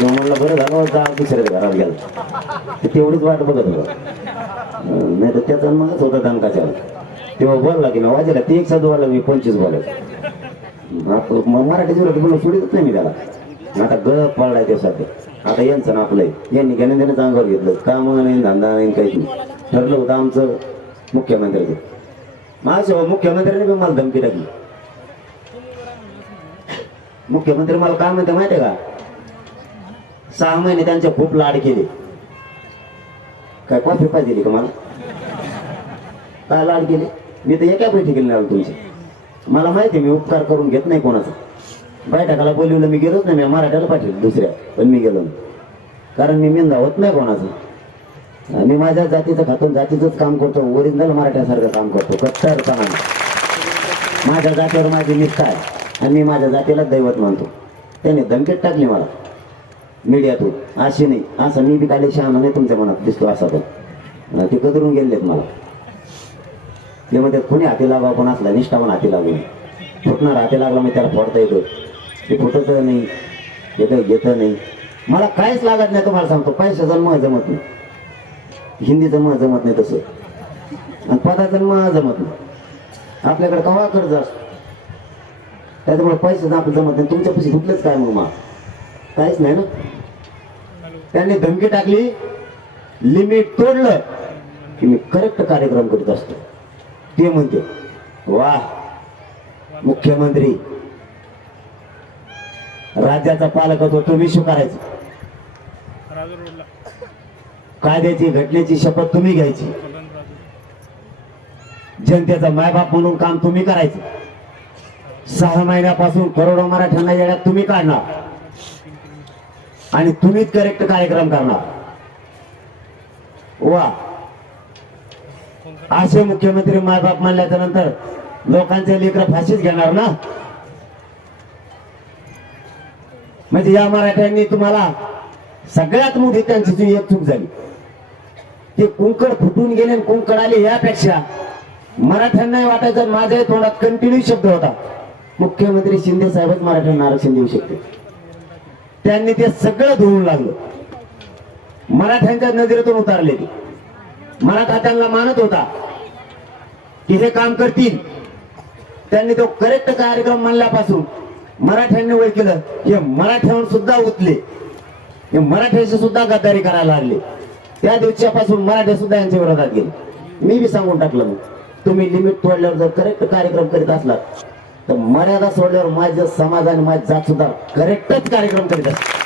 तेव्हा म्हणलं बरं झालं जा दुसऱ्या घरात गेला. ते तेवढीच वाट बघत होतं. नाही तर त्याचा मगच होता दणकाच्या. तेव्हा बोलला की मी वाजेला ते एक साधू वाला मी पंचवीस बोलायचं आप- मराठी जोरात बोलून सोडितच नाही मी त्याला. आता ग पडलाय ते सध्या. आता यांचं ना आपलंय. यांनी घेणं देणं अंगावर घेतलं. काम नाही धंदा नाही काहीच नाही. ठरलं होतं आमचं मुख्यमंत्र्याचं. माझं मुख्यमंत्र्याने पण मला धमकी टाकली. मुख्यमंत्री मला काय म्हणते माहिती आहे का? सहा महिने त्यांचे खूप लाड केले. काय कॉफी पाहिजे दिली का मला? काय लाड केले? मी तर एका बैठकीला नाही आलो तुमचे मला माहिती आहे, मी उपकार करून घेत नाही कोणाचा. बैठकाला बोलवलं मी गेलोच नाही मी मराठ्याला पाठवलं दुसऱ्या पण मी गेलो कारण मी मेंदा होत नाही कोणाचं. मी माझ्या जातीचं खातून जातीचंच काम करतो ओरिजिनल मराठ्यासारखं काम करतो कट्टरपणा. माझ्या जातीवर माझी निष्ठा आहे आणि मी माझ्या जातीला दैवत मानतो. त्याने धमकीत टाकली मला. मीडियातून. अशी नाही. असं मी बी काही शहाणा नाही तुमच्या मनात. दिसतो असा पण. ते कदरून गेलेत मला. ते म्हणतात कोणी हाती लावा पण असला? निष्ठा पण हाती लागून फुटणार हाती लागला मग त्याला फोडता येतो. ते फुटत नाही. येतं घेतं नाही. मला काहीच लागत नाही तुम्हाला सांगतो. पैशाचं मग जमत नाही. हिंदीचं मग जमत नाही तसं. आणि पदाचं मग जमत नाही. आपल्याकडे कवा कर्ज असतो? त्याच्यामुळे पैसे आपलं जमत नाही. तुमच्यापाशी घेतलंच काय मग मा काहीच नाही ना. त्यांनी धमकी टाकली लिमिट तोडलं की मी करेक्ट कार्यक्रम करीत असतो. ते म्हणते वा मुख्यमंत्री राज्याचा पालकत्व तुम्ही स्वीकारायचा. कायद्याची घटनेची शपथ तुम्ही घ्यायची. जनतेचा मायबाप म्हणून काम तुम्ही करायचं. सहा महिन्यापासून करोडो मराठ्यांना येण्यात तुम्ही काढणार. आणि तुम्हीच करेक्ट कार्यक्रम करणार. वा. असे मुख्यमंत्री मायबाप मानल्याच्या नंतर लोकांचे लेकर फाशीच घेणार ना? म्हणजे या मराठ्यांनी तुम्हाला सगळ्यात मोठी त्यांची एक चूक झाली. ते कुंकड फुटून गेले आणि कुंकड आले यापेक्षा मराठ्यांनाही वाटायचं माझ्या तोंडात कंटिन्यू शब्द होता. मुख्यमंत्री शिंदे साहेबच मराठ्यांना आरक्षण देऊ शकते त्यांनी ते सगळं धुवून लागलं. मराठ्यांच्या नजरेतून उतारले ते. मराठा त्यांना मानत होता की हे काम करतील. त्यांनी तो करेक्ट कार्यक्रम मानल्यापासून मराठ्यांनी वय केलं. हे मराठ्यावर सुद्धा उतले. हे मराठ्याशी सुद्धा गद्दारी करायला लागले. त्या दिवसापासून मराठे सुद्धा यांच्या विरोधात गेले. मी बी सांगून टाकलं मग. तुम्ही लिमिट तोडल्यावर जर करेक्ट कार्यक्रम करीत असलात तर मर्यादा सोडल्यावर माझं समाज आणि माझी जात सुद्धा करेक्टच कार्यक्रम करीत असतात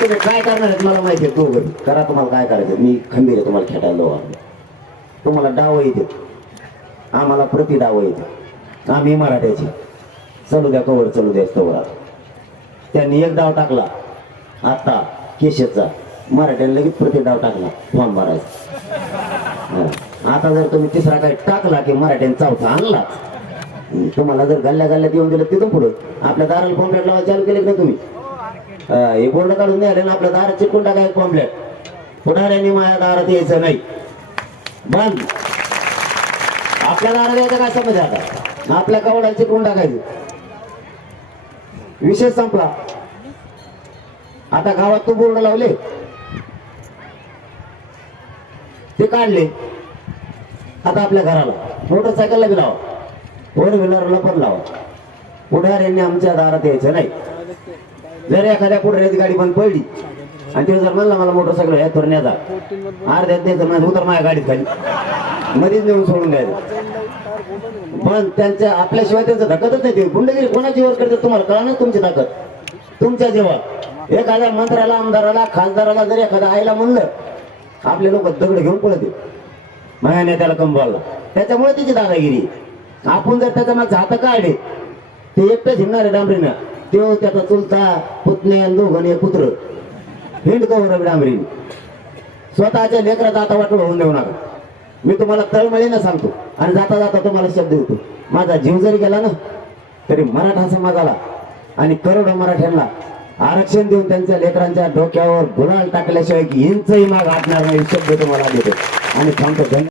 तुम्ही काय करणार आहेत मला माहिती आहे दोघं. करा तुम्हाला काय करायचं मी खंबीर आहे तुम्हाला खेटायला लावा. तुम्हाला डाव येते आम्हाला प्रति डाव येते आम्ही मराठ्याची. चलू द्या कवर चलू द्या कवर त्यांनी एक डाव टाकला. आता केशेचा. मराठ्याने लगेच प्रति डाव टाकला. फॉर्म भरायचा. आता जर तुम्ही तिसरा काही टाकला की मराठ्याने चौथा आणलाच. तुम्हाला जर गल्ल्या गल्ल्यात येऊन दिलं तिथून पुढे. आपल्या दाराला पॉम्पलेट लावायला चालू केले का नाही तुम्ही? हे बोर्ड काढून नाही आले ना आपल्या दारात चिटकून एक पॉम्पलेट पुढाऱ्यांनी माझ्या दारात यायचं नाही. बंद. आपल्या दारात यायचं काय समज आता? आपल्या कवडाला चिटकून टाकायचं. विषय संपला. आता गावात तू बोर्ड लावले. ते काढले. आता आपल्या घराला. मोटरसायकलला बी लावा. फोर व्हीलरला पण लावा. पुढाऱ्यांनी आमच्या दारात यायचं नाही. जर एखाद्या पुढाऱ्याची गाडी बंद पडली आणि ते जर म्हणला मला मोटरसायकल ह्या तुरण्याचा अर्ध्यात नाही तर उतर माझ्या गाडीत खाली मध्येच नेऊन सोडून द्यायचं. पण त्यांच्या आपल्याशिवाय त्यांचं धकतच नाही ते. गुंडगिरी कोणाची वर करते तुम्हाला कळणार तुमची ताकद? तुमच्या जेव्हा एखाद्या मंत्र्याला आमदाराला खासदाराला जर एखादा आईला म्हणलं आपले लोक दगड घेऊन पळते माझ्या नेत्याला कंबाळला त्याच्यामुळे त्याची दादागिरी आपण जर त्याचा मग जात काढले ते एकटंच झिमणार आहे डांबरीनं. तो त्याचा चुलता पुतणे आणि पुत्र. हिंड कवर डांबरीने स्वतःच्या लेकराचा आता वाटलं होऊन देऊ नका. मी तुम्हाला तळमळीनं सांगतो. आणि जाता जाता तुम्हाला शब्द देतो. माझा जीव जरी गेला ना तरी मराठा समाजाला आणि करोडो मराठ्यांना आरक्षण देऊन त्यांच्या लेकरांच्या डोक्यावर गुलाल टाकल्याशिवाय की इंचही माग आटणार नाही शब्द तुम्हाला देतो. आणि थांबतो. धन्यवाद.